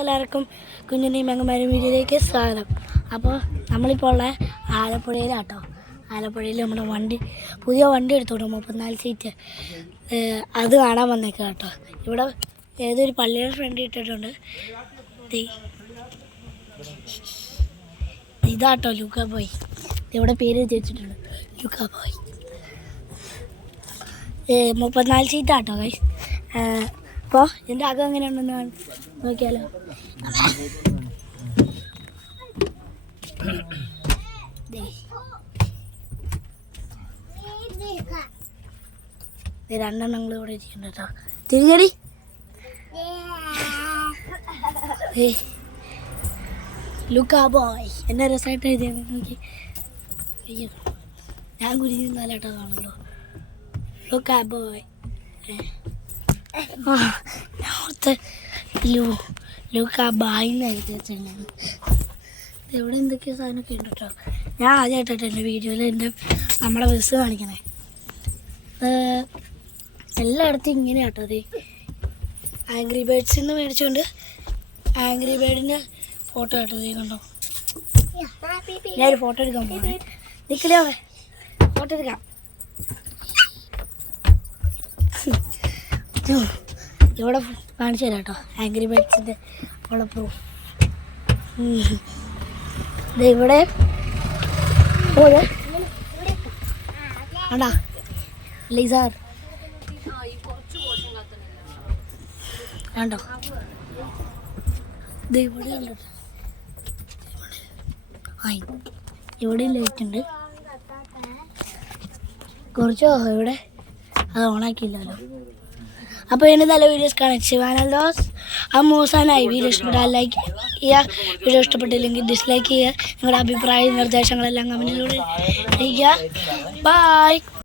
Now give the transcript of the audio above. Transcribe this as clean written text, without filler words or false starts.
എല്ലാവർക്കും കുഞ്ഞുണ്ണി മെങ്ങമാരും വീഡിയോയിലേക്ക് സ്വാഗതം. അപ്പോൾ നമ്മളിപ്പോൾ ഉള്ള ആലപ്പുഴയിലാട്ടോ. ആലപ്പുഴയിൽ നമ്മുടെ പുതിയ വണ്ടി എടുത്തോട്ടോ, 34 സീറ്റ്. അത് കാണാൻ വന്നേക്കാം കേട്ടോ. ഇവിടെ ഏതൊരു പള്ളിയുടെ ഫ്രണ്ട് ഇട്ടിട്ടുണ്ട്. ഇതാട്ടോ ലൂക്കാ ബോയ്. ഇവിടെ പേര് വെച്ചിട്ടുണ്ട്, ലൂക്കാ ബോയ്. 34 സീറ്റാട്ടോ ഗൈസ്. അപ്പോൾ ഇതിൻ്റെ അകം എങ്ങനെയുണ്ടെന്ന് നോക്കിയാലോ. രണ്ടെണ്ണങ്ങൾ ഇവിടെ ഇരിക്കുന്നുണ്ട് കേട്ടോ. തിരിഞ്ഞടി. ലുക്കാ ബോയ് എന്നെ രസമായിട്ട് എഴുതിയാണ് നോക്കി. അയ്യോ, ഞാൻ കുരിഞ്ഞു നല്ലട്ടോ കാണുള്ളൂ. ലുക്കാ ബോയ്. ഓർത്ത് ലുക്കാ ബായിന്ന് എഴുതി വെച്ചാണ്. ഇവിടെ എന്തൊക്കെയോ സാധനമൊക്കെ ഉണ്ട് കേട്ടോ. ഞാൻ ആദ്യമായിട്ടോ എൻ്റെ വീഡിയോയിൽ നമ്മുടെ ബസ് കാണിക്കണേ. എല്ലായിടത്തും ഇങ്ങനെ കേട്ടോ. അത് ആംഗ്രി ബേർഡ്സിൽ നിന്ന് മേടിച്ചുകൊണ്ട് ആംഗ്രി ബേർഡിൻ്റെ ഫോട്ടോ കേട്ടോ. കണ്ടോ, ഞാനൊരു ഫോട്ടോ എടുക്കാൻ പോകണേ. നിൽക്കലേ ഫോട്ടോ എടുക്കാം. ഇവിടെ കാണിച്ചു തരാം കേട്ടോ, ആംഗ്രി ബേർഡ്സിൻ്റെ ഉള്ള പ്രൂഫ്. ഇവിടെ ആടാ ലിസാർ കണ്ടോ. ഇവിടെ ഉണ്ട്, ഇവിടെ ലൈറ്റ് ഉണ്ട് കുറച്ചോ. ഇവിടെ അത് ഓണാക്കിയില്ലല്ലോ. അപ്പോൾ ഇനി നല്ല വീഡിയോസ് കാണാം. ശിവാനന്ദോസ് അമ്മൂസാനായി വീഡിയോ ഇഷ്ടപ്പെട്ടാൽ ലൈക്ക് ചെയ്യുക, വീഡിയോ ഇഷ്ടപ്പെട്ടില്ലെങ്കിൽ ഡിസ്ലൈക്ക് ചെയ്യുക. നിങ്ങളുടെ അഭിപ്രായ നിർദ്ദേശങ്ങളെല്ലാം കമൻറ്റിലൂടെ അറിയിക്കുക. ബൈ.